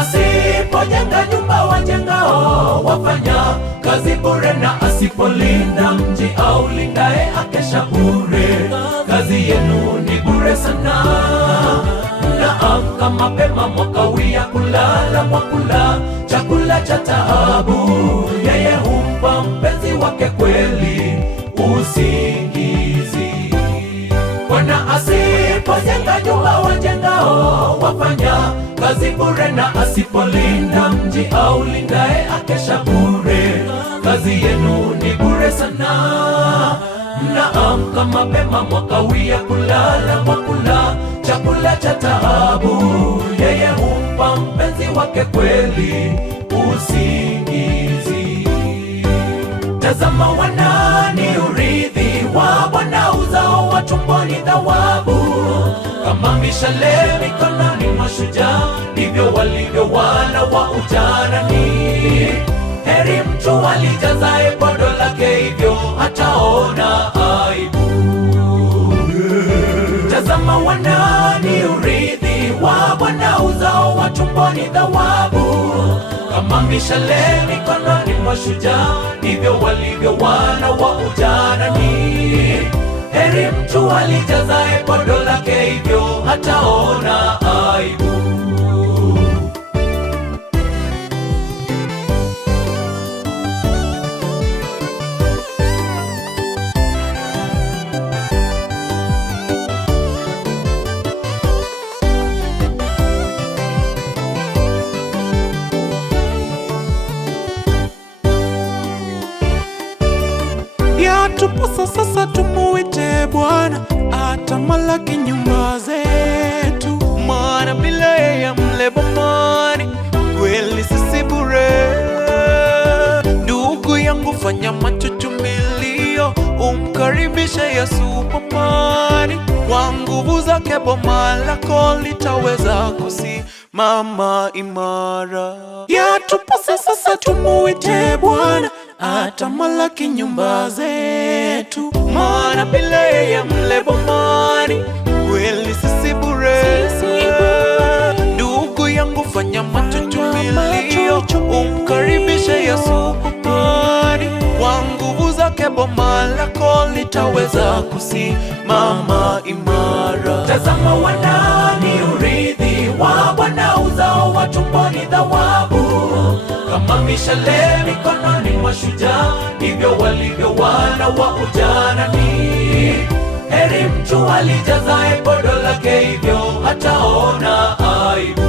asipojenga nyumba wajengao wafanya kazi bure, na asipolinda mji au lindae akesha bure. Kazi yenu ni bure sana. Mnaamka mapema mwakawia kulala, mwakula chakula cha taabu. Yeye humpa mpenzi wake kweli usingizi. Bwana asipojenga nyumba wajengao wafanya kazi bure, na asipolinda mji au lindae akesha bure. Kazi yenu ni bure sana. Mnaamka mapema mwakawia kulala, mwakula chakula cha taabu. Yeye humpa mpenzi wake kweli usingizi. Tazama wanani urithi wa Bwana, uzao wa tumboni thawabu. Kama mishale mikononi mwa shujaa, ndivyo walivyo wana wa ujanani. Heri mtu alijazaye podo lake, hivyo hataona aibu. Tazama wanani urithi wa Bwana, uzao wa tumboni thawabu. Kama mishale mikononi mwa shujaa, ndivyo walivyo wana wa ujanani. Heri mtu alijazaye podo lake, hivyo hataona aibu. Yatupasa sasa tumuite Bwana atamalaki nyumba zetu, maana bila yeye mle bomani kweli sisi bure. Ndugu yangu, fanya machuchumilio, umkaribishe Yesu bomani. Kwa nguvu zake boma lako litaweza kusimama imara. Yatupasa sasa tumuite Bwana atamalaki nyumba zetu, maana bila yeye mle bomani kweli sisi bure. Ndugu yangu, fanya machuchumilio, umkaribishe Yesu bomani. Kwa nguvu zake boma lako litaweza kusimama imara. Tazama wanani urithi wa Bwana, uzao wa tumboni thawabu. Kama mishale mikononi mwa shujaa, ndivyo walivyo wana wa ujanani. Heri mtu alijazaye podo lake, hivyo hataona aibu.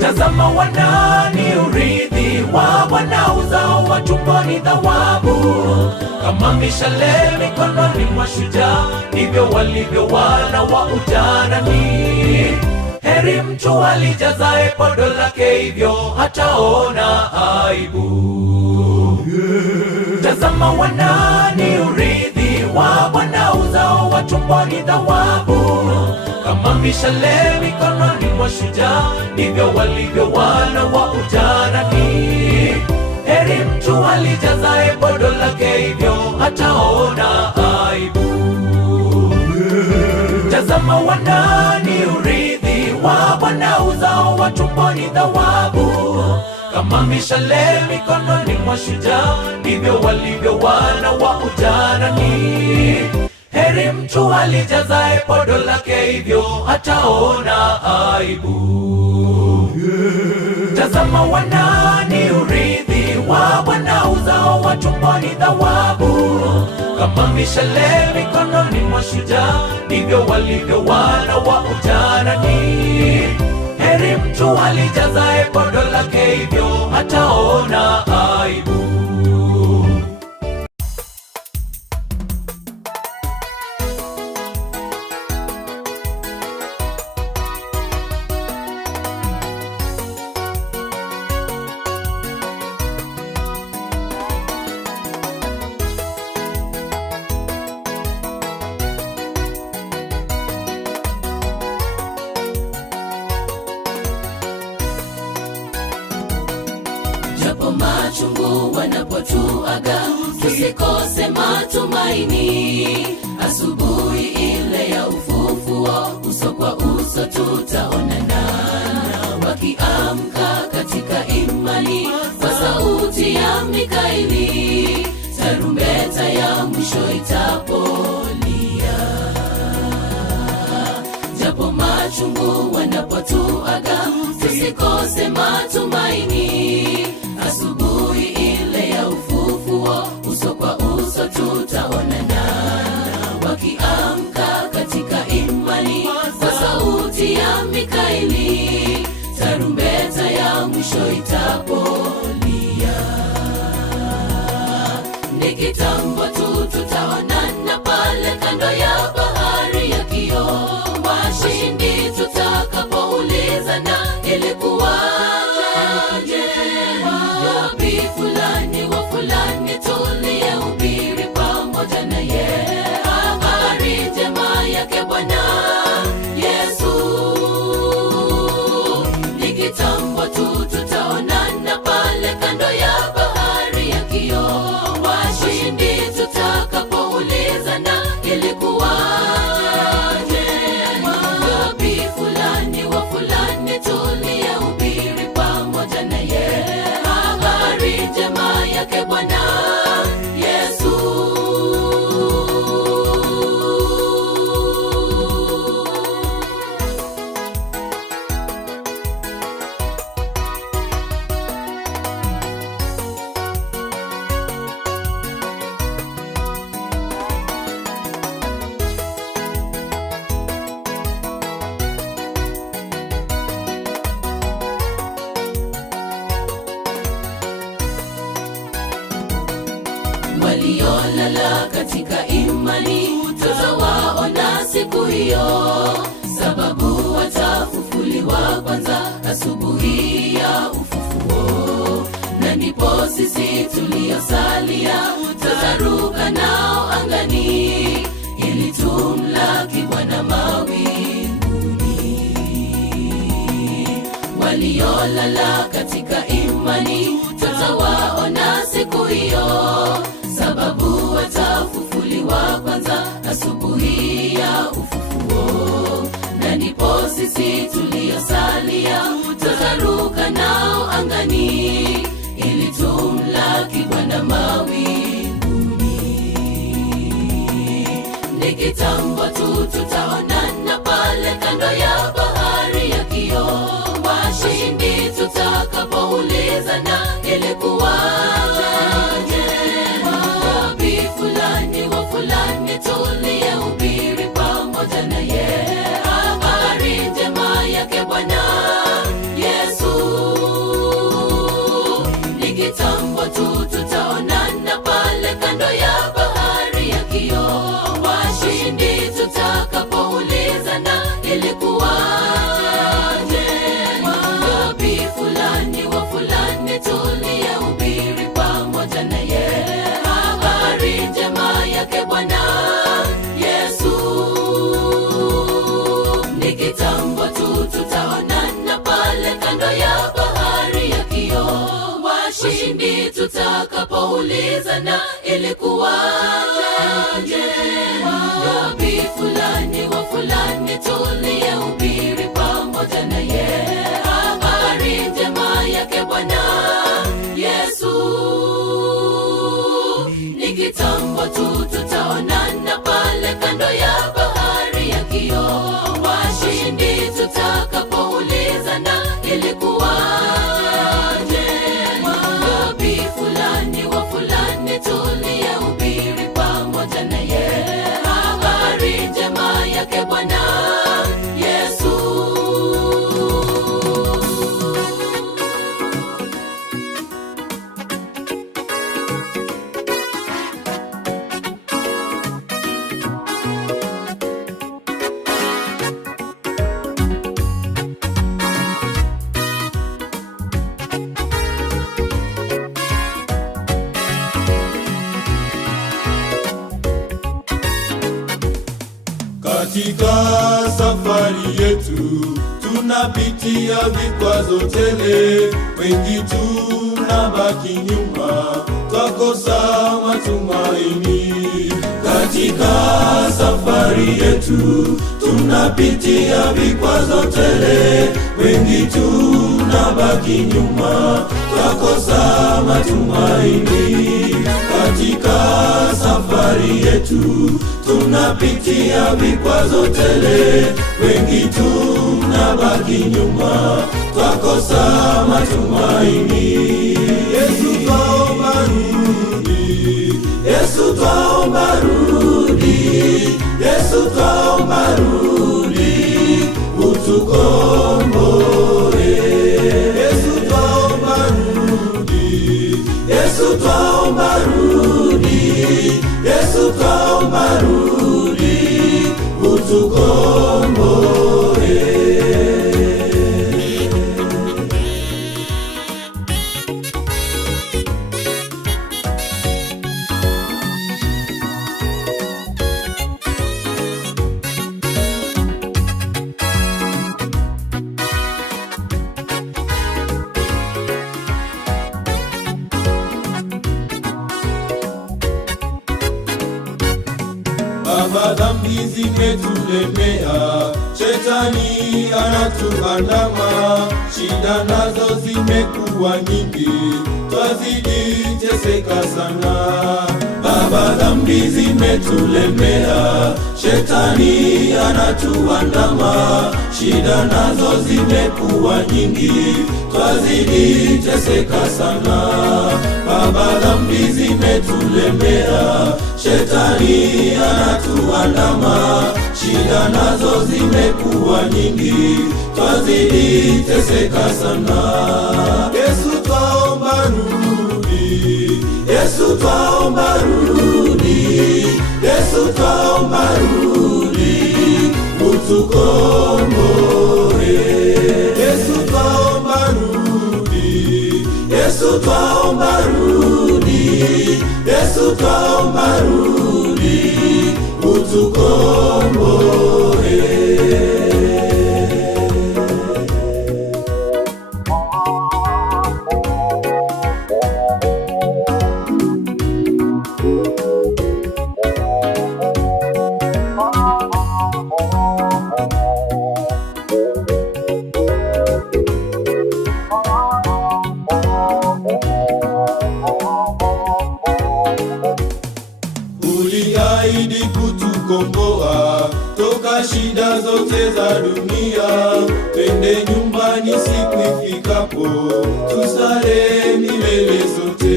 Tazama wanani urithi wa Bwana, uzao wa tumboni thawabu. Kama mishale mikononi mwa shujaa, ndivyo walivyo wana wa ujanani. Heri mtu alijazaye podo lake, hivyo hataona aibu. Tazama wanani urithi wa Bwana, uzao wa tumboni thawabu. Kama mishale mikononi mwa shujaa, ndivyo walivyo wana wa ujanani. Heri mtu alijazaye podo lake, hivyo hataona aibu. Tazama wanani urithi wa Bwana, uzao wa tumboni thawabu. Kama mishale mikononi mwa shujaa, ndivyo walivyo wana wa ujanani. Heri mtu alijazaye podo lake, hivyo hataona aibu. Tazama wanani urithi wa Bwana, uzao wa tumboni thawabu. Kama mishale mikononi mwa shujaa, ndivyo walivyo wana wa ujanani. Heri mtu alijazaye podo lake, hivyo hataona aibu. Japo machungu wanapotuaga, tusikose matumaini. Asubuhi ile ya ufufuo, uso kwa uso tutaonana. wakiamka katika imani kwa sauti ya Mikaeli, tarumbeta ya mwisho itapolia. Japo machungu wanapotuaga, tusikose matumaini. Asubuhi ile ya ufufuo, uso kwa uso tutaonana. Wakiamka katika imani kwa sauti ya Mikaeli, tarumbeta ya mwisho itapolia. Ni kitambo tu tutaonana pale kando ya bahari ya kioo. Washindi tutakapoulizana, ilikuwaje? Wapi fulani wa fulani tuliyehubiri pamoja naye habari njema yake Bwana Yesu? Ni kitambo tu tutaonana pale kando ya bahari ya kioo. Washindi tutakapoulizana, ilikuwaje? Wapi fulani wa fulani tuliyehubiri pamoja naye habari njema yake Bwana Yesu? Waliolala katika imani tutawaona siku hiyo, sababu watafufuliwa kwanza asubuhi ya ufufuo. Na ndipo sisi tuliosalia tutaruka nao angani, ili tumlaki Bwana mawinguni. Waliolala katika imani tutawaona siku hiyo, sababu watafufuliwa kwanza asubuhi ya ufufuo. Na ndipo sisi tuliosalia tutaruka nao angani, ili tumlaki Bwana mawinguni. Ni kitambo tu tutaonana pale kando ya bahari ya kioo. Washindi tutakapoulizana, ilikuwaje? Wapi fulani wa fulani tuliyehubiri pamoja naye habari njema yake Bwana Yesu? Ni kitambo tu tutaonana pale kando ya bahari ya kioo. Washindi tutakapoulizana, ilikuwaje? Wapi fulani wa fulani tuliyehubiri pamoja naye habari njema yake Bwana Yesu? Ni kitambo tu tutaonana pale kando ya bahari ya kioo. Washindi tutakapoulizana, ilikuwaje? Wapi fulani wa fulani tuliyehubiri pamoja naye habari njema yake Bwana Yesu? Ni kitambo tu tutaonana pale kando ya bahari ya kioo. Washindi tutakapoulizana, ilikuwaje? Wapi fulani wa fulani tuliyehubiri pamoja naye habari njema yake Bwana Yesu? Katika safari yetu tunapitia vikwazo tele, wengi tu tunabaki nyuma, twakosa matumaini. Katika safari yetu tunapitia vikwazo tele, wengi tunabaki nyuma, twakosa matumaini. Katika safari yetu tunapitia vikwazo tele, wengi tunabaki nyuma, twakosa matumaini. Yesu twaomba rudi, Yesu twaomba rudi, Yesu twaomba rudi, utukomboe. Yesu twaomba rudi, Yesu twaomba rudi, Yesu twaomba rudi, utukomboe. Baba, dhambi zimetulemea, shetani anatuandama, shida nazo zimekuwa nyingi, twazidi teseka sana. Baba, dhambi zimetulemea, shetani anatuandama, shida nazo zimekuwa nyingi, twazidi teseka sana. Baba, dhambi zimetulemea, shetani anatuandama, shida nazo zimekuwa nyingi, twazidi teseka sana. Yesu twaomba rudi, Yesu twaomba rudi, Yesu twaomba rudi, utukomboe. Yesu twaomba rudi, Yesu twaomba rudi, Yesu twaomba rudi, utukomboe. Uliahidi kutukomboa toka shida zote za dunia, twende nyumbani siku ifikapo, tustarehe milele zote.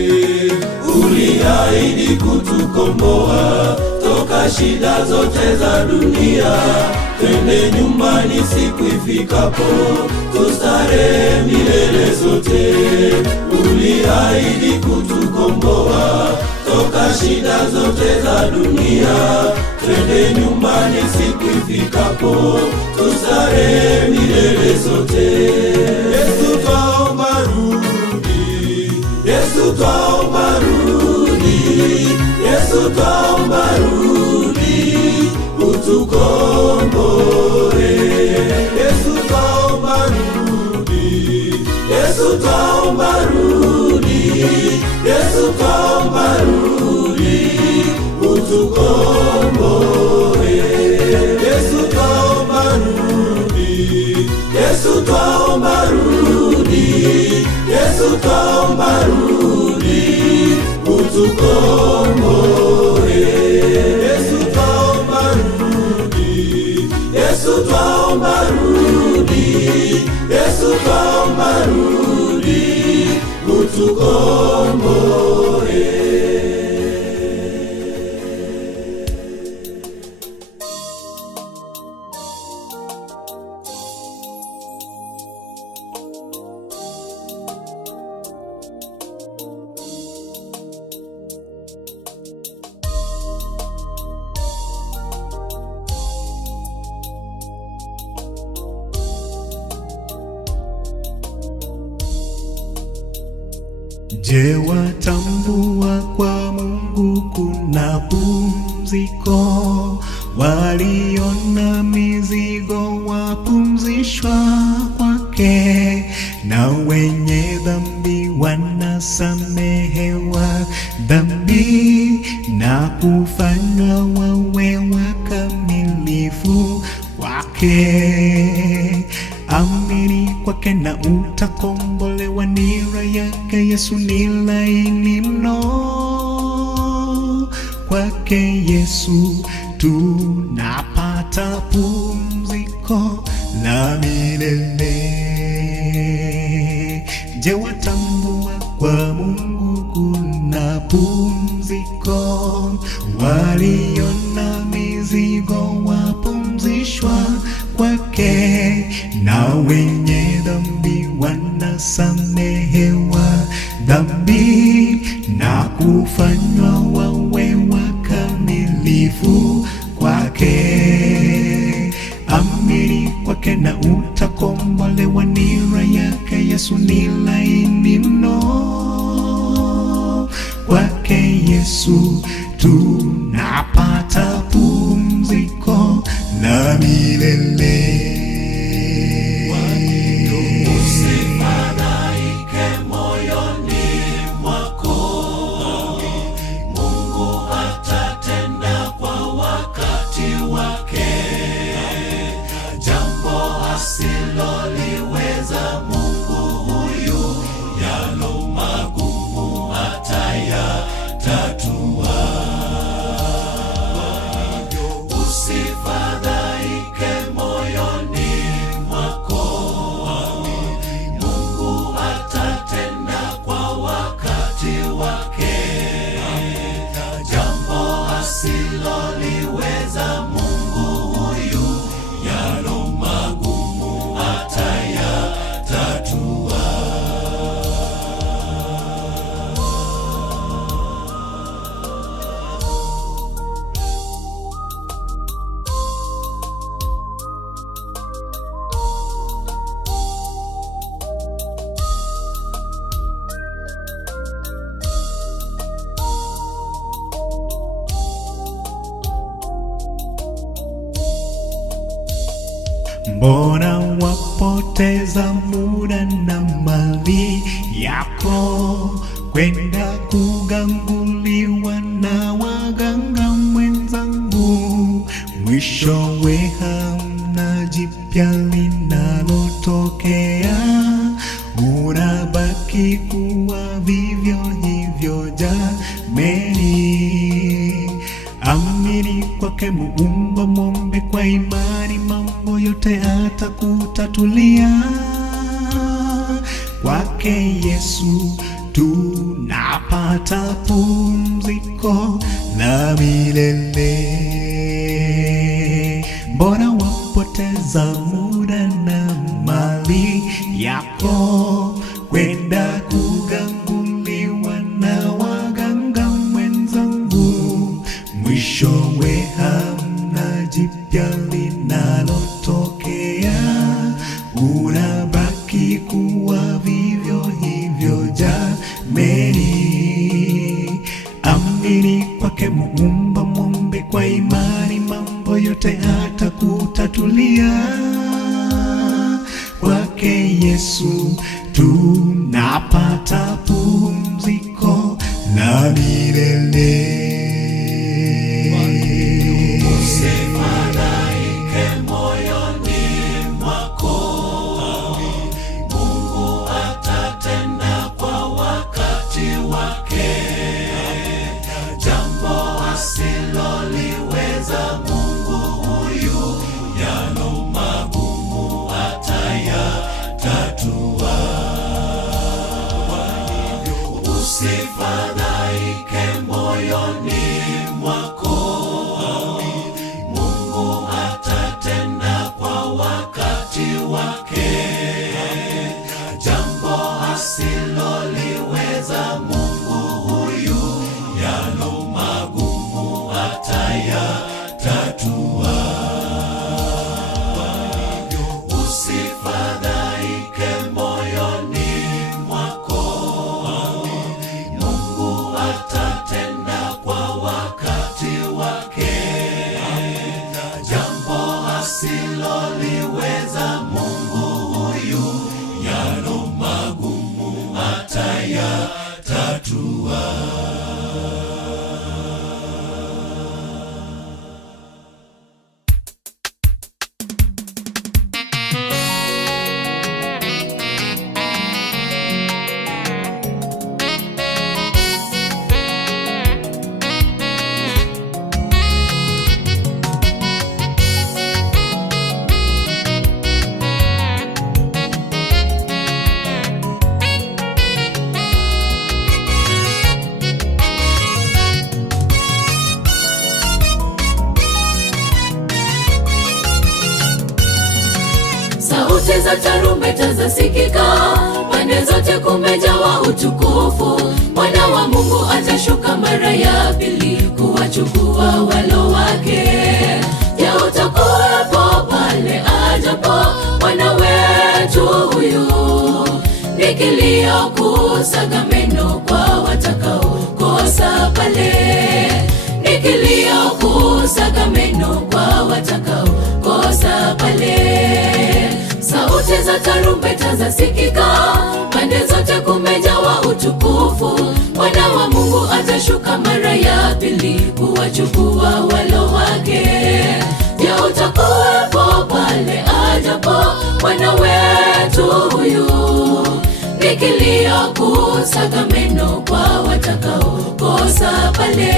Uliahidi kutukomboa toka shida zote za dunia, twende nyumbani siku ifikapo, tustarehe milele zote. Uliahidi kutukomboa toka shida zote za dunia, twende nyumbani siku ifikapo, tustarehe milele zote. Yesu twaomba rudi, Yesu twaomba rudi, Yesu twaomba rudi, utukomboe. Yesu twaomba rudi, Yesu twaomba rudi, Yesu twaomba rudi, utukomboe. Yesu twaomba rudi, Yesu twaomba rudi, Yesu twaomba rudi, utukomboe. Yesu twaomba rudi, Yesu twaomba rudi, Yesu twaomba rudi, utukomboe. Je, watambua kwa Mungu kuna pumziko? Waliona mizigo wapumzishwa kwake, na wenye dhambi wanasamehewa dhambi na kufanywa wawe wakamilifu kwake. Amini kwake na utakombolewa. Nira yake Yesu ni laini mno, kwake Yesu tunapata pumziko la milele. Je, watambua kwa Mungu kuna pumziko? Walio na mizigo wapumzishwa kwake, na wenye dhambi wanasamehewa dhambi na kufanywa wawe wakamilifu kwake. Amini kwake na utakombolewa. Nira yake Yesu ni laini mno, kwake Yesu tunapata pumziko la milele. Usifadhaike moyoni mwako, Mungu atatenda kwa wakati wake. Jambo asiloliweza Mungu huyu, yalo magumu atayatatua. Usifadhaike moyoni mwako, Mungu atatenda kwa wakati wake. Jambo asiloliweza Mungu huyu, yalo magumu atayatatua. Mbona wapoteza muda na mali yako kwenda kuganguliwa na waganga mwenzangu? Mwishowe hamna jipya linalotokea, unabaki kuwa vivyo hivyo jameni. Amini kwake Muumba, mwombe kwa imani, mambo yote atakutatulia. Kwake Yesu tunapata pumziko la milele. Mbona wapoteza muda na mali yako kwenda kuganguliwa na waganga mwenzangu? Mwishowe hamna jipya linalotokea, unabaki kuwa vivyo hivyo jameni. Amini kwake Muumba, mwombe kwa imani, mambo yote atakutatulia. Kwake Yesu tunapata pumziko la milele. Usifadhaike moyoni mwako, Mungu atatenda kwa wakati wake. Jambo asiloliweza Mungu huyu, yalo magumu atayatatua. Usifadhaike moyoni mwako, Mungu atatenda kwa wakati wake. Jambo asiloliweza Mungu huyu, yalo magumu atayatatua. Usifadhaike moyoni mwako, Mungu atatenda kwa wakati wake. Jambo asiloliweza Mungu huyu, tarumbeta zasikika, pande zote kumejawa utukufu. Mwana wa Mungu atashuka mara ya pili kuwachukua walo wake. Je, utakuwepo pale ajapo Bwana wetu huyu? Ni kilio kusaga meno kwa watakaokosa pale, ni kilio kusaga meno kwa watakaokosa pale. Sauti za tarumbeta zasikika, pande zote kumejawa utukufu. Mwana wa Mungu atashuka mara ya pili kuwachukua walo wake. Je, utakuwepo pale ajapo Bwana wetu huyu? Ni kilio kusaga meno kwa watakaokosa pale,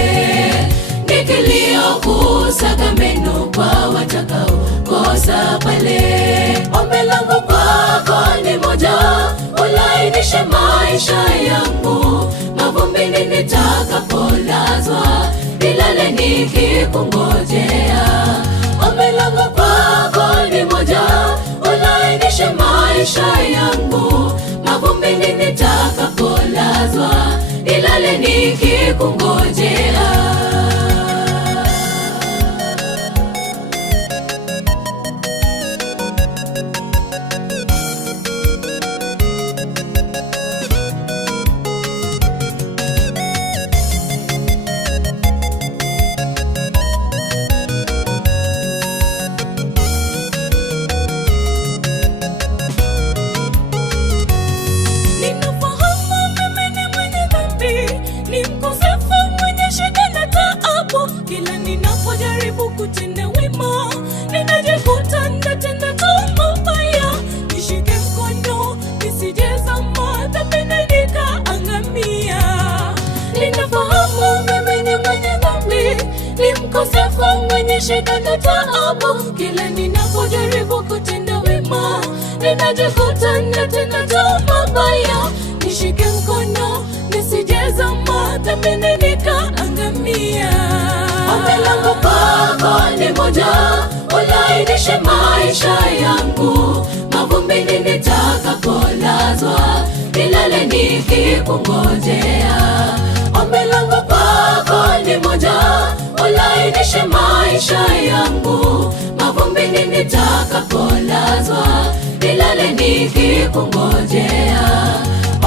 ni kilio kusaga meno kwa watakaokosa pale. Ombi langu kwako ni moja, ulainishe maisha yangu mavumbini nitakapolazwa, nilale nikikungojea. Ombi langu kwako ni moja, ulainishe maisha yangu mavumbini nitakapolazwa, nilale nikikungojea. Kila ninapojaribu kutenda wema, ninajikuta natenda mabaya. Nishike mkono nisijezama dhambini nikaangamia. Ninafahamu mimi ni mwenye dhambi, ni mkosefu mwenye shida na taabu. Kila ninapojaribu kutenda wema, ninajikuta natenda mabaya. Nishike mkono nisijezama dhambini nikaangamia. Ombi langu kwako ni moja, ulainishe maisha yangu mavumbini nitakapolazwa, nilale nikikungojea. Ombi langu kwako ni moja, ulainishe maisha yangu mavumbini nitakapolazwa, nilale nikikungojea.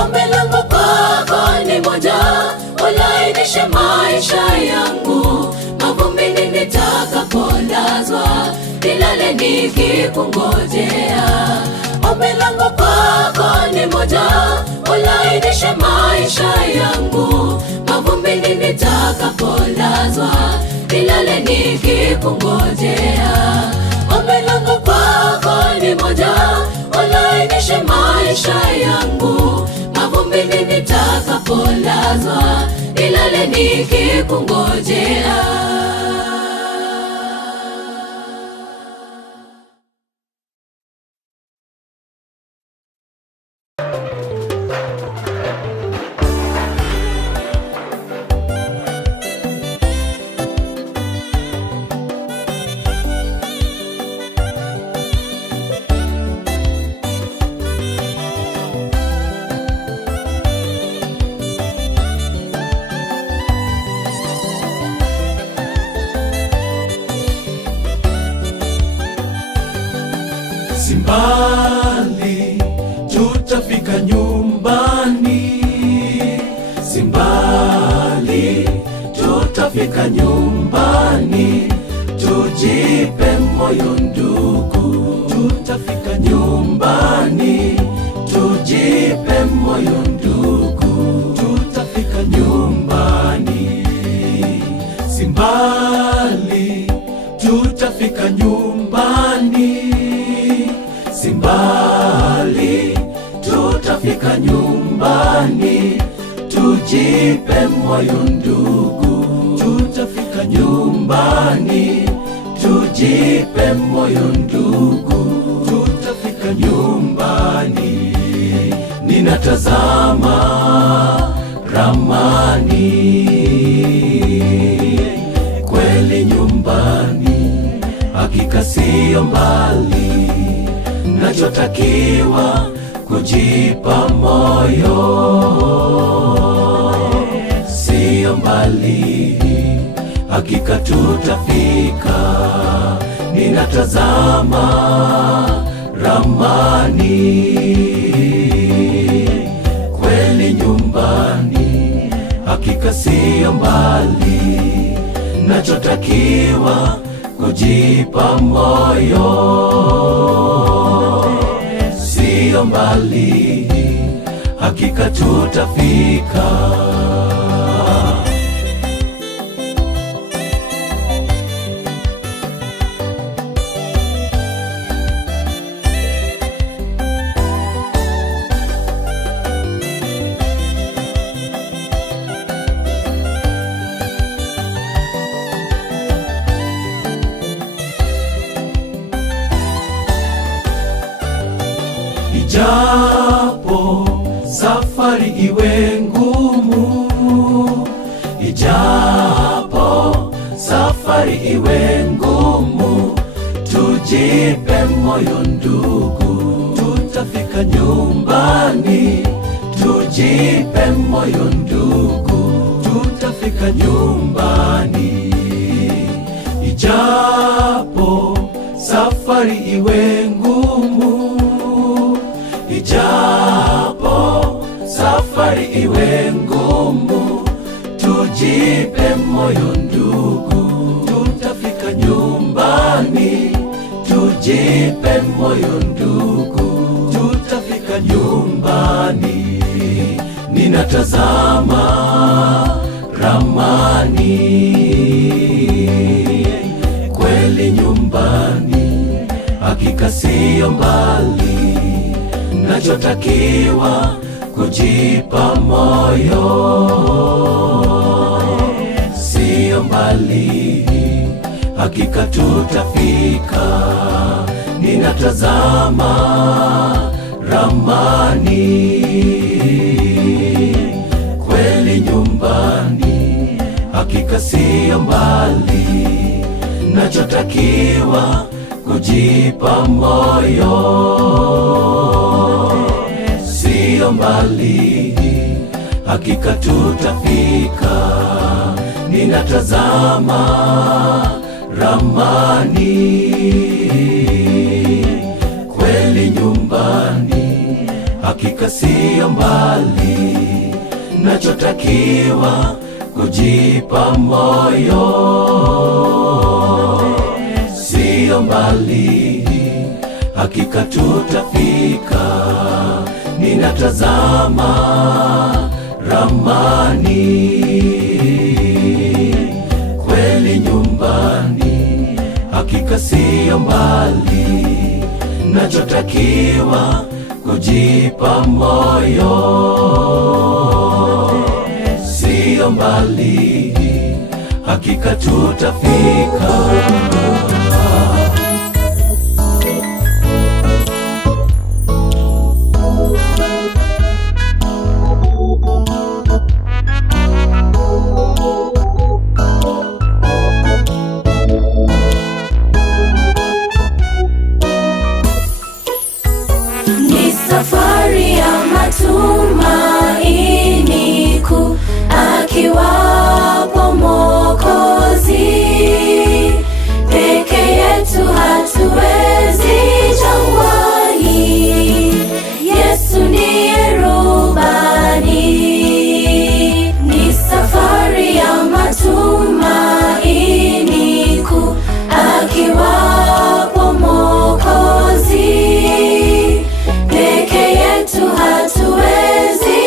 Ombi langu kwako ni moja, ulainishe maisha yangu mavumbini nitakapolazwa, nilale nikikungojea. Ombi langu kwako ni moja, ulainishe maisha yangu mavumbini nitakapolazwa, nilale nikikungojea. Ombi langu kwako ni moja, ulainishe maisha yangu mavumbini nitakapolazwa, nilale nikikungojea. Simbali tutafika nyumbani, simbali tutafika nyumbani. Tujipe moyo ndugu, tutafika nyumbani. Tujipe moyo ndugu, tutafika nyumbani. Simbali tutafika nyumbani, simbali tutafika nyumbani. Tujipe moyo ndugu, tutafika nyumbani. Tujipe moyo ndugu, tutafika nyumbani. Ninatazama ramani, kweli nyumbani hakika siyo mbali. nachotakiwa kujipa moyo, sio mbali, hakika tutafika. Ninatazama ramani, kweli nyumbani, hakika sio mbali, nachotakiwa kujipa moyo, sio mbali, hakika tutafika. Ijapo safari iwe ngumu, ijapo safari iwe ngumu, tujipe moyo ndugu, tutafika nyumbani. Tujipe moyo ndugu, tutafika nyumbani. Ijapo safari iwe ngumu, ijapo safari iwe ngumu, tujipe moyo ndugu, tutafika nyumbani. Tujipe moyo ndugu, tutafika nyumbani. Ninatazama ramani, kweli nyumbani, hakika sio mbali, nachotakiwa kujipa moyo, sio mbali, hakika tutafika. Ninatazama ramani, kweli nyumbani, hakika sio mbali, nachotakiwa kujipa moyo, sio mbali, hakika tutafika. Ninatazama ramani, kweli nyumbani, hakika sio mbali, nachotakiwa kujipa moyo, sio mbali, hakika tutafika. Ninatazama ramani, kweli nyumbani, hakika sio mbali, nachotakiwa kujipa moyo, sio mbali, hakika tutafika. Safari ya matumaini kuu, akiwapo Mwokozi. Peke yetu hatuwezi jangwani, Yesu ndiye rubani. Ni safari ya matumaini kuu, akiwapo Mwokozi. Peke yetu hatuwezi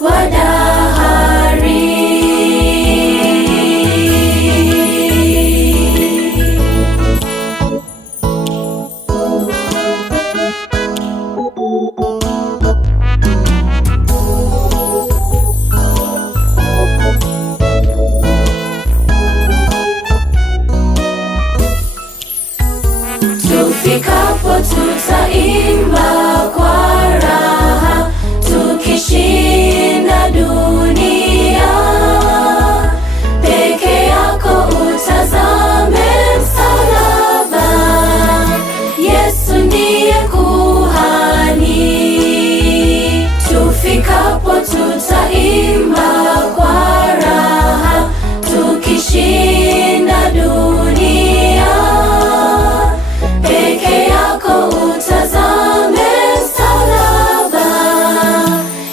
wa dahari. Tufikapo tutaimba kwa raha, tukishinda dunia. Peke yako utazame msalaba, Yesu ndiye kuhani. Tufikapo tutaimba kwa raha, tukishinda dunia. Peke yako utazame msalaba,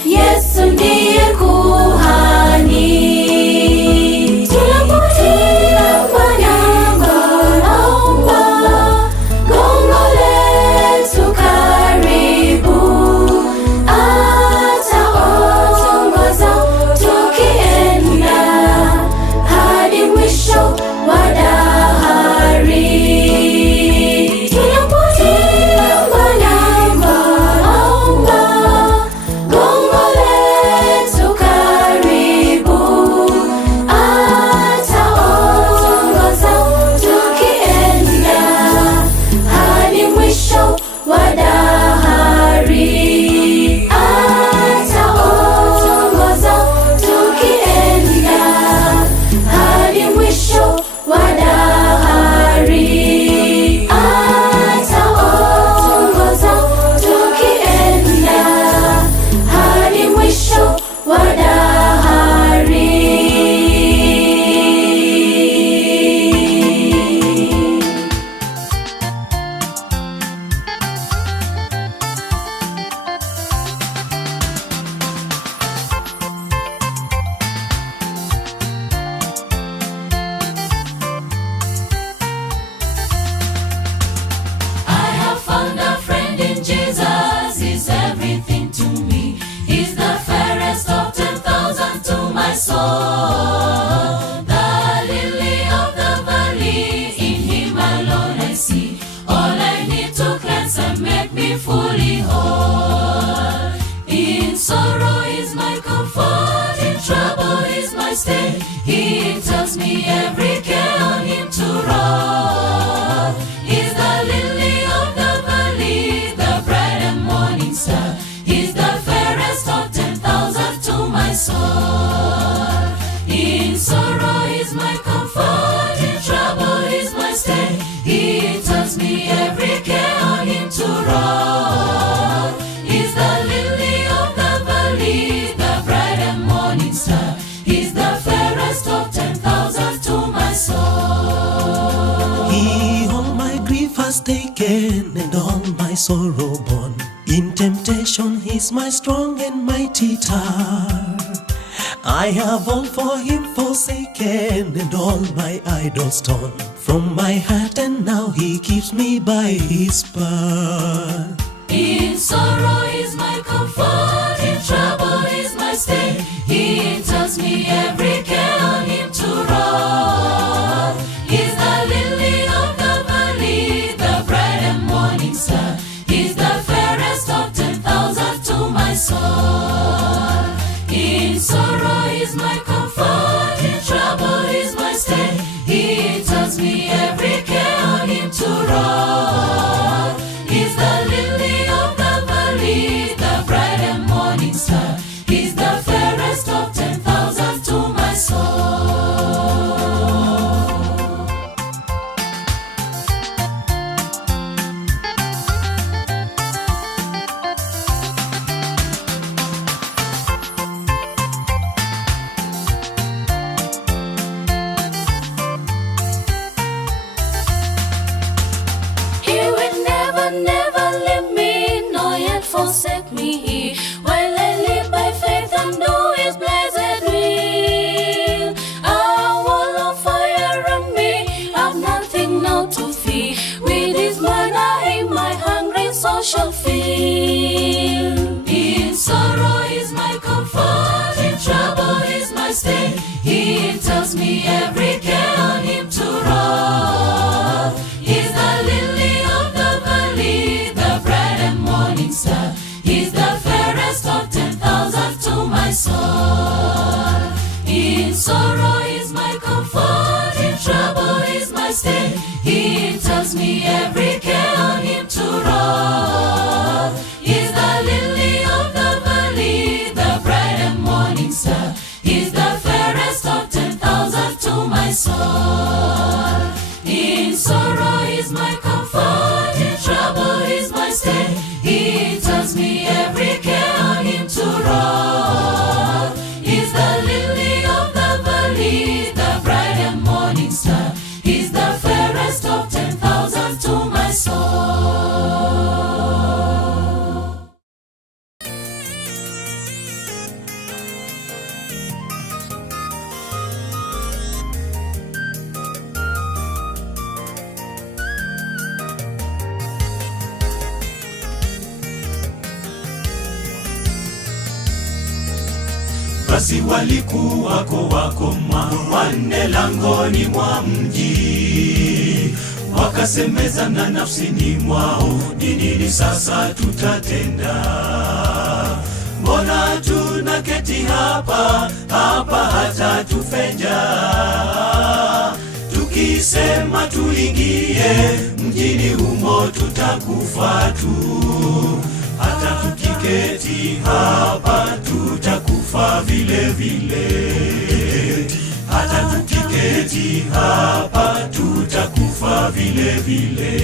Yesu ndiye kuhani. Tunapoimba nyimbo naomba, gongo letu karibu, ataongoza tukienda hadi mwisho wa dahari. Fully whole. In sorrow is my comfort, in trouble is my stay. He tells me every care on him to roll. He's the lily of the valley, the bright and morning star. He's the fairest of 10,000 to my soul. In sorrow is my comfort, in trouble is my stay. He tells me every care on him to roll. Taken and all my sorrow borne. In temptation he's my strong and mighty tower. I have all for him forsaken and all my idols torn from my heart, and now he keeps me by his power. In sorrow is my comfort, in trouble is my stay. He tells me every care on him to roll. He's the lily of the valley, the bright and morning star. He's the fairest of 10,000 to my soul. In sorrow is my comfort, in trouble is my stay. He tells me every care on him to roll. He's the lily of the valley, the bright and morning star. He's the fairest of 10,000 to my soul. me every care on him to roll. He's the lily of the valley, the bright and morning star. He's the fairest of 10,000 to my soul. In sorrow is my comfort, in trouble is my stay. He tells me every care on him to roll. He's the lily of the valley, the bright and morning star. He's the fairest of 10,000 to my soul. In sorrow is my comfort, in trouble is my stay. He tells me every care on him to roll. He's the lily of the valley, the bright and morning star. He's the fairest of 10,000 to my soul. Basi walikuwako wakoma wanne langoni mwa mji, wakasemezana nafsini mwao, ni nini sasa tutatenda? Mbona tunaketi hapa hata tufenja? Tukisema tuingie mjini humo tutakufa tu. Hata tukiketi hapa tutakufa vile vile. Hata tukiketi hapa tutakufa vile vile.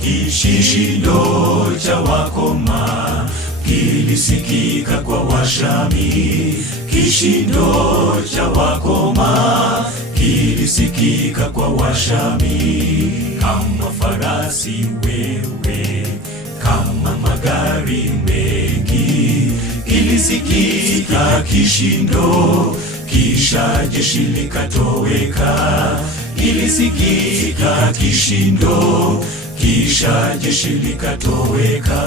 Kishindo cha wakoma kilisikika kwa Washami. Kishindo cha wakoma kilisikika kwa Washami. Kama farasi wewe, kama magari mengi, kilisikika kishindo, kisha jeshi likatoweka. Kilisikika kishindo, kisha jeshi likatoweka.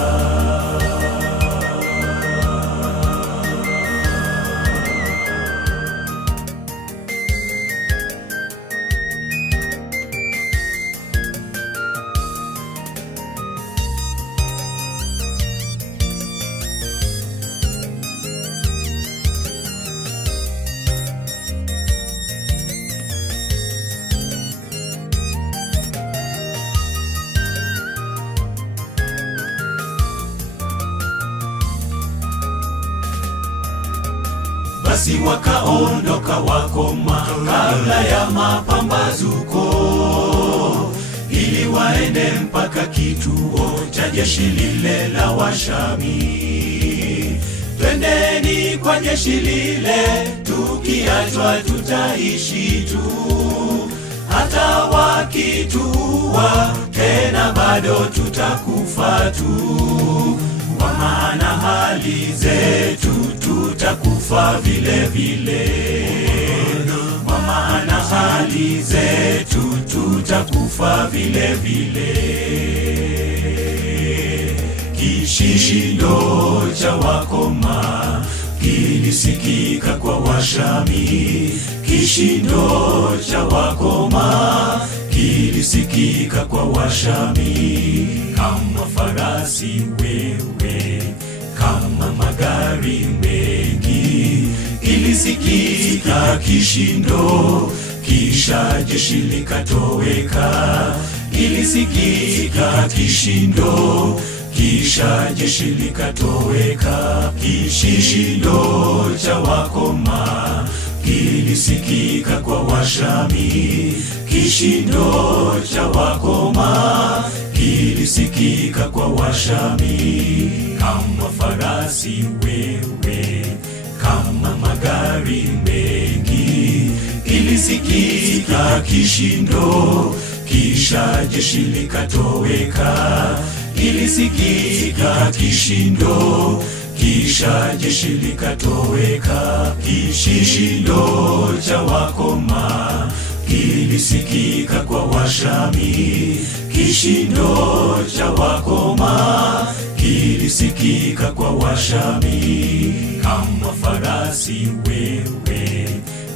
Basi wakaondoka wakoma kabla ya mapambazuko, ili waende mpaka kituo cha jeshi lile la Washami. Twendeni kwa jeshi lile, tukiachwa tutaishi tu. Hata wakituua tena bado tutakufa tu. Kwa maana hali zetu tutakufa vile vile. Kwa maana hali zetu tutakufa vile vile. Kishindo cha wakoma kilisikika kwa Washami. Kishindo cha wakoma kilisikika kwa Washami. Kama farasi wewe, kama magari mengi, kilisikika kishindo, kisha jeshi likatoweka. Kilisikika kishindo, kisha jeshi likatoweka. Kishindo cha wakoma kilisikika kwa Washami. Kishindo cha wakoma kilisikika kwa Washami. Kama farasi wewe, kama magari mengi, kilisikika kishindo, kisha jeshi likatoweka. Kilisikika kishindo, kisha jeshi likatoweka. Kishindo cha wakoma kilisikika kwa Washami. kishindo cha wakoma kilisikika kwa Washami, kama farasi wewe,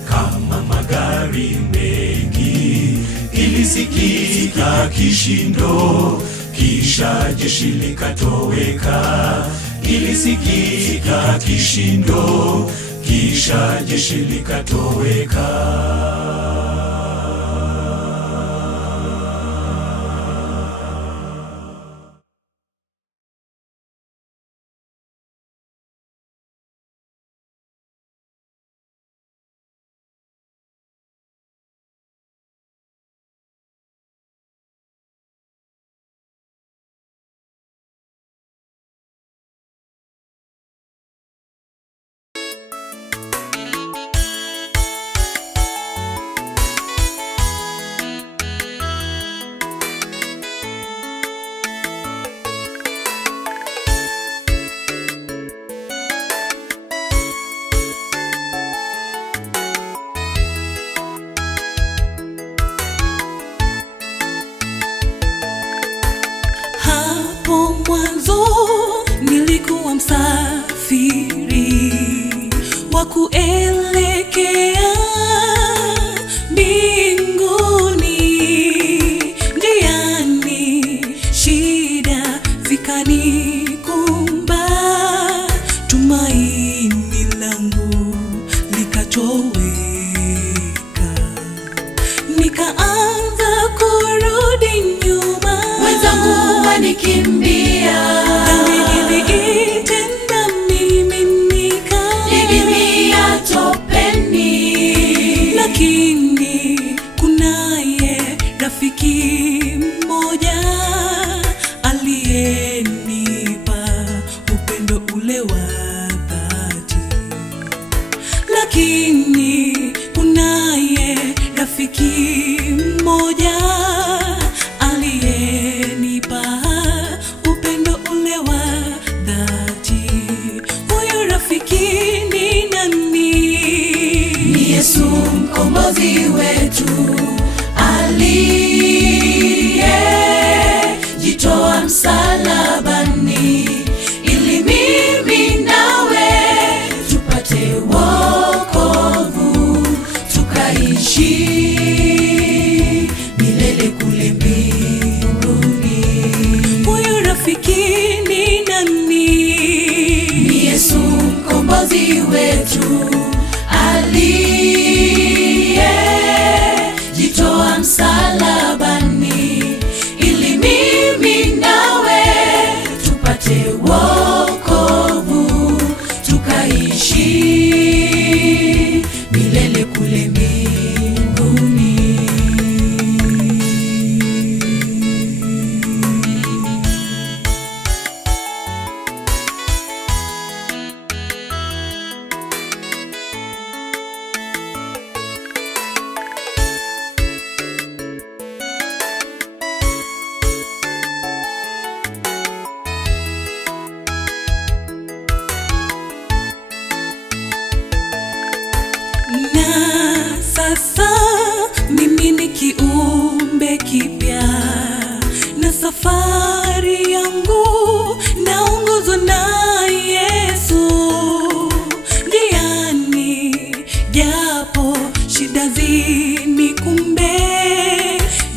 kama magari mengi. Kilisikika kishindo, kisha jeshi likatoweka. Kilisikika kishindo, kisha jeshi likatoweka. Mwanzo nilikuwa msafiri wa kuelekea mbinguni. Njiani shida zikanikumba, tumaini langu likatoweka. Nikaanza kurudi nyuma, wenzangu wanikimbia. Dhambi niliitenda mimi, nikaingia topeni. Lakini kunaye rafiki mmoja aliyenipa upendo ule wa dhati. Lakini kunaye rafiki mmoja aliyenipa upendo ule wa dhati. Huyu rafiki ni nani? Ni Yesu mkombozi wetu, aliyejitoa msalabani ili mimi nawe tupate wokovu, tukaishi milele kule mbinguni. Huyu rafiki ni nani? Ni Yesu mkombozi wetu, aliyejitoa msalabani ili mimi nawe tupate wokovu, tukaishi milele kule mbinguni. Na sasa mimi ni kiumbe kipya, na safari yangu naongozwa na Yesu. Njiani japo shida zinikumbe,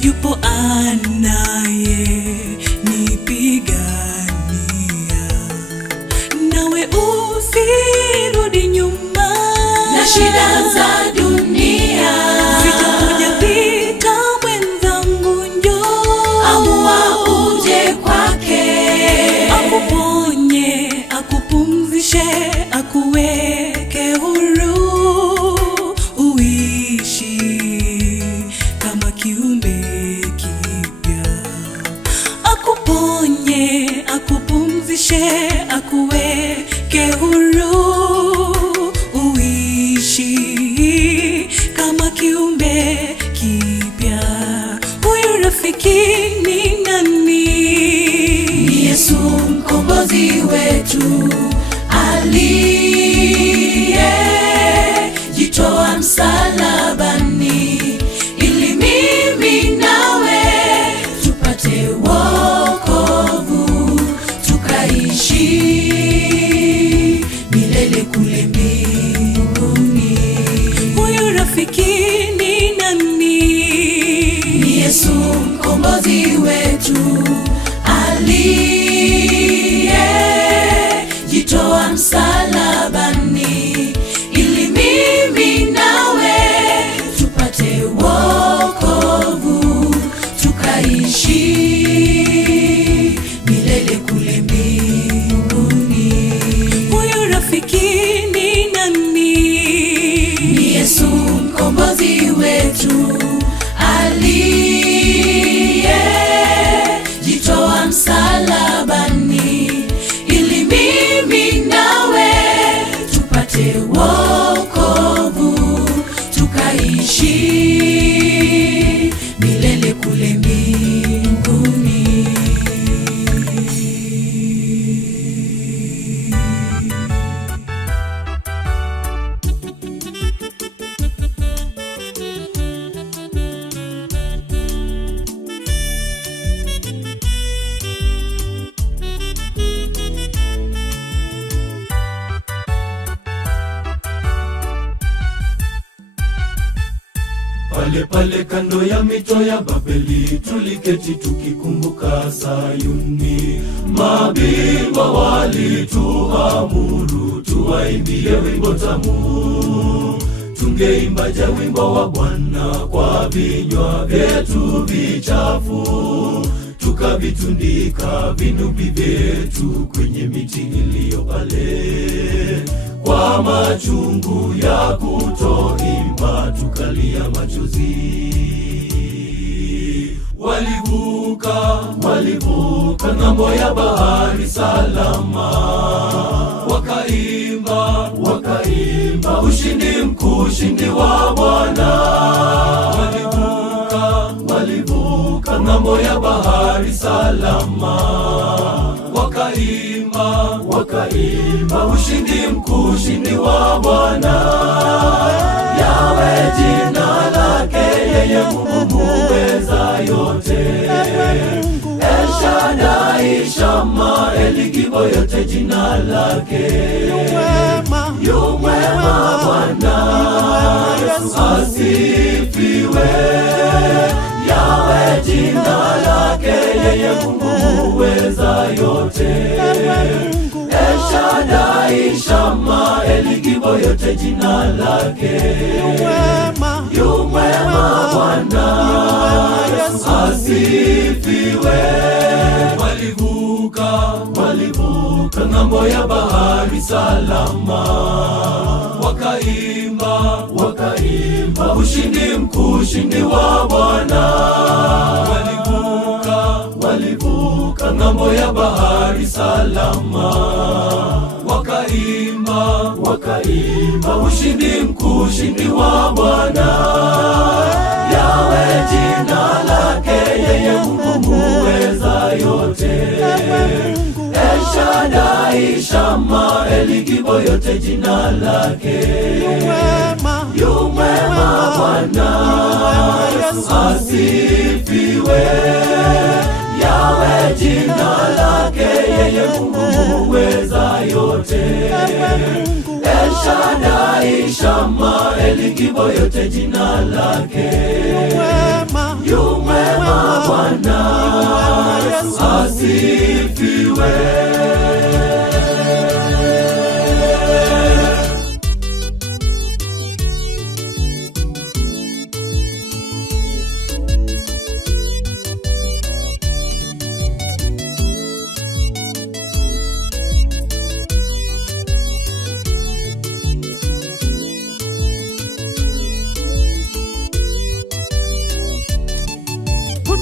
yupo anaye nipigania. Nawe usirudi nyuma na shida za dunia, zitakuja pita mwenzangu, njoo amua uje kwake. Akuponye, akupumzishe, akuweke huru, uishi kama kiumbe kipya. Akuponye, akupumzishe, akuweke huru, uishi Pale pale kando ya mito ya Babeli tuliketi tukikumbuka Sayuni. Mabingwa walituamuru tuwaimbie wimbo tamu. Tungeimbaje wimbo wa Bwana kwa vinywa vyetu vichafu? Tukavitundika vinubi vyetu kwenye miti iliyo pale. Kwa machungu ya kutoimba tukalia machozi. Walivuka ng'ambo ya bahari salama. Wakaimba ushindi mkuu, ushindi wa Bwana. Walivuka ng'ambo ya bahari salama. Wakaimba ushindi mkuu, ushindi wa Bwana. Yawe jina lake, yeye Mungu muweza yote. El Shaddai, Shama, Eligibo, yote jina lake. Yu mwema Bwana, Yesu asifiwe. Yawe jina lake, yeye Mungu muweza yote. El Shaddai, Shama, Eligibo, yote jina lake. Yu mwema Bwana, Yesu asifiwe. Walivuka ng'ambo ya bahari salama. Wakaimba ushindi mkuu, ushindi wa Bwana. Walivuka ng'ambo ya bahari salama. Wakaimba ushindi mkuu, ushindi wa Bwana. Yawe jina lake, yeye Mungu muweza yote. El Shaddai, Shama, Eligibo, yote jina lake. Yu mwema Bwana, Yesu asifiwe. Yawe jina lake, yeye Mungu muweza yote. El Shaddai, Shama, Eligibo, yote jina lake. Yu mwema Bwana, Yesu asifiwe.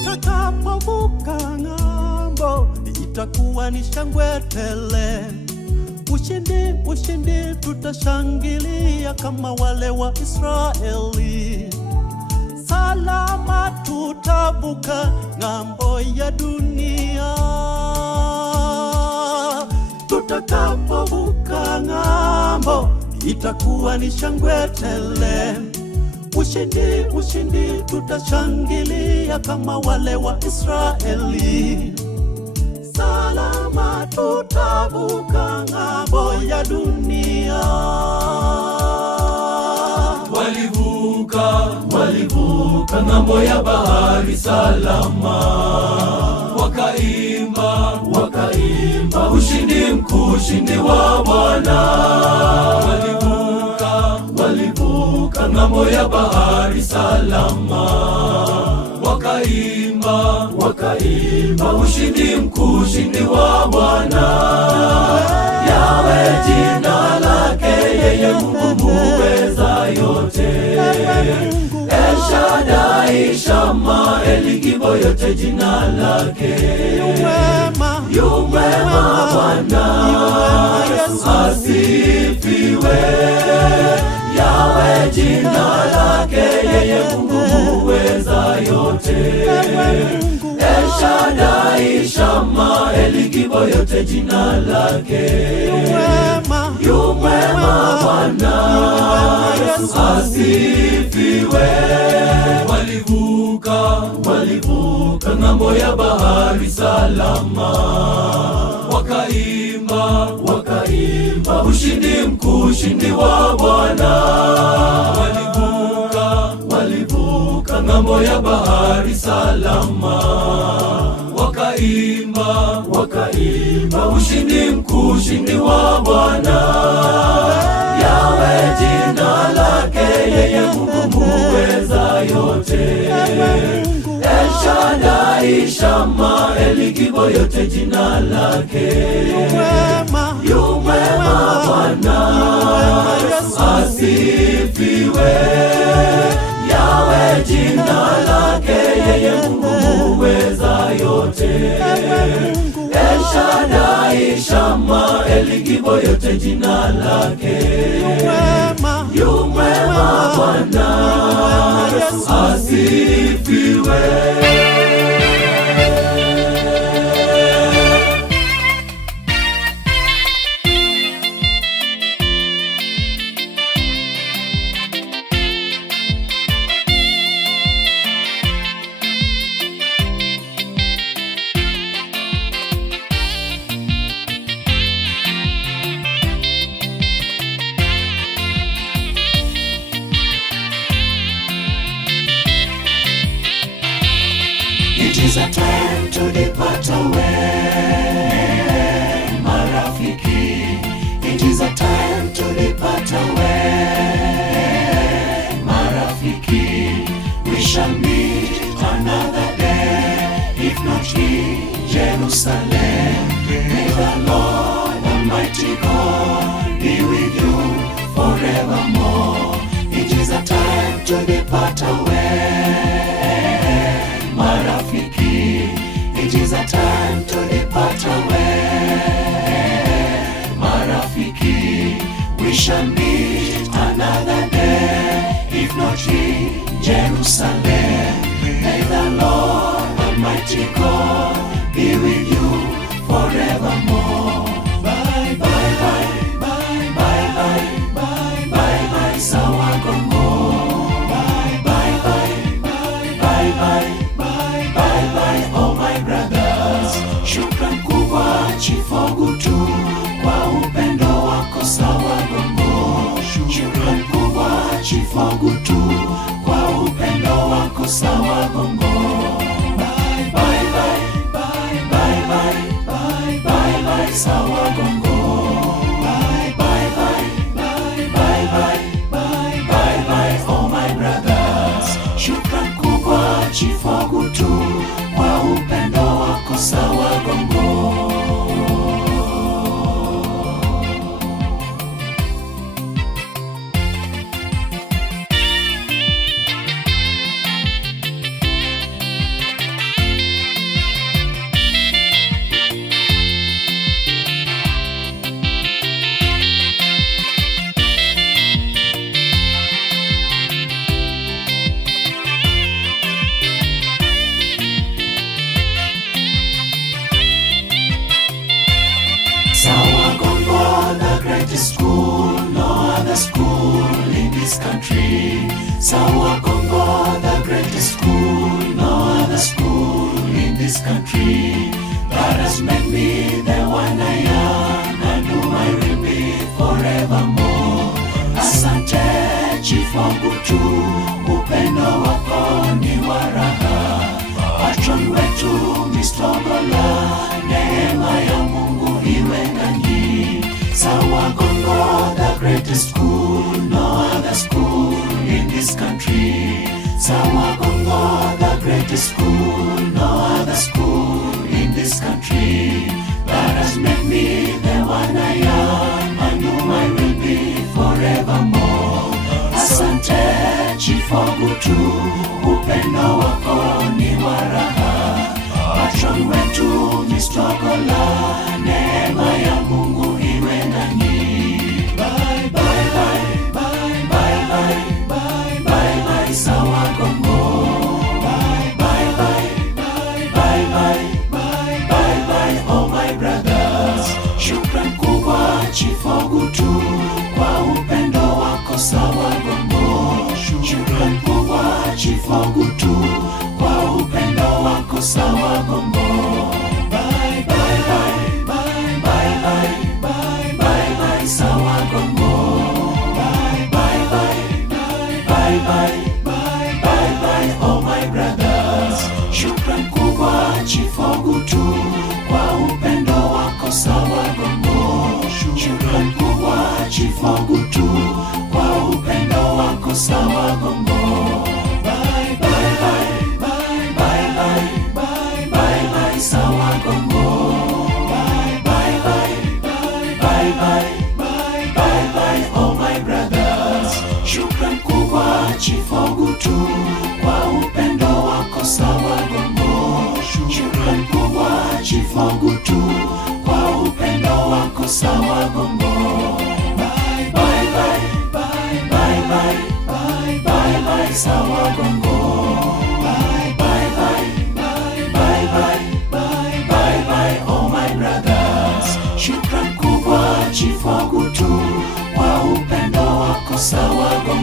Tutakapovuka ng'ambo, itakuwa ni shangwe tele. Ushindi tutashangilia kama wale wa Israeli. Salama tutavuka ng'ambo ya dunia. Tutakapovuka ng'ambo, itakuwa ni shangwe tele. Ushindi tutashangilia kama wale wa Israeli. Salama tutavuka ng'ambo ya dunia. Walivuka ng'ambo ya bahari salama. Wakaimba ushindi mkuu, ushindi wa Bwana. Walivuka ng'ambo ya bahari salama. Wakaimba ushindi mkuu, ushindi wa Bwana. Yawe jina lake, yeye Mungu muweza yote. El Shaddai, Shama, Eligibo, yote jina lake. Yu mwema Bwana, Yesu asifiwe. Yawe jina lake, yeye Mungu muweza yote. El Shaddai, Shama, Eligibo, yote jina lake. Yu mwema Bwana, Yesu asifiwe. Walivuka ng'ambo ya bahari salama. Wakaimba ushindi mkuu, ushindi wa Bwana. Walivuka ng'ambo ya bahari salama. Wakaimba ushindi mkuu, ushindi wa Bwana. Yawe jina lake, yeye Mungu muweza yote. El Shaddai, Shama, Eligibo, yote jina lake. Yu mwema Bwana, asifiwe. Yawe jina lake, yeye Mungu muweza yote. El Shaddai, Shama, Eligibo, yote jina lake. Yu mwema Bwana, asifiwe. It is a time to depart away, marafiki. It is a time to depart away, marafiki. We shall meet another day, if not in Jerusalem. May the Lord Almighty God be with you forevermore. It is a time to depart away, marafiki. It is a time to depart away, marafiki. We shall meet another day, if not in Jerusalem. May the Lord Almighty God be with you forevermore. Bye bye bye bye bye bye bye bye bye sawa gongo. Bye bye bye bye bye bye bye bye bye oh my brothers. Shukran kubwa Chief Ogutu kwa upendo wako sawa gongo. Shukran kubwa Chief Ogutu kwa upendo wako sawa gongo. Bye bye bye bye bye bye bye bye bye sawa gongo. Bye bye bye bye bye bye bye bye bye oh my brothers. Shukran kubwa Chief Ogutu kwa upendo wako sawa gongo. School, no other school in this country. Sawa Congo, the greatest school, no other school in this country. God has made me the one I am, and who I will be forevermore. Asante Chief Ogutu, upendo wako ni wa raha. Patron wetu Mr. Ogola, neema ya Mungu iwe nanyi. Sawa Congo, the greatest school, no other school in this country. Sawa Congo, the greatest school, no other school in this country. God has made me the one I am, and who I will be forevermore. Asante Chief Ogutu, upendo wako ni wa raha. Patron wetu Mr. Ogola, neema ya Mungu iwe nanyi. Bye bye bye bye bye bye bye bye bye sawa Congo. Bye bye bye bye bye bye bye bye bye oh my brothers. Shukran kubwa Chief Ogutu kwa upendo wako sawa Congo. Shukran kubwa Chief Ogutu kwa upendo wako sawa Congo. Bye bye bye Ogutu, kwa upendo wako sawa Gongo. Bye bye bye bye bye bye bye bye sawa Gongo. Bye bye bye bye bye bye bye bye oh my brothers. Shukran kubwa Chief Ogutu, kwa upendo wako sawa Gongo. Shukran kubwa Chief Ogutu, kwa upendo wako sawa Gongo. Bye bye bye bye bye bye bye bye sawa Gongo. Bye bye bye bye bye bye bye oh my brothers. Shukran kubwa Chief Ogutu, kwa upendo wako sawa Gongo.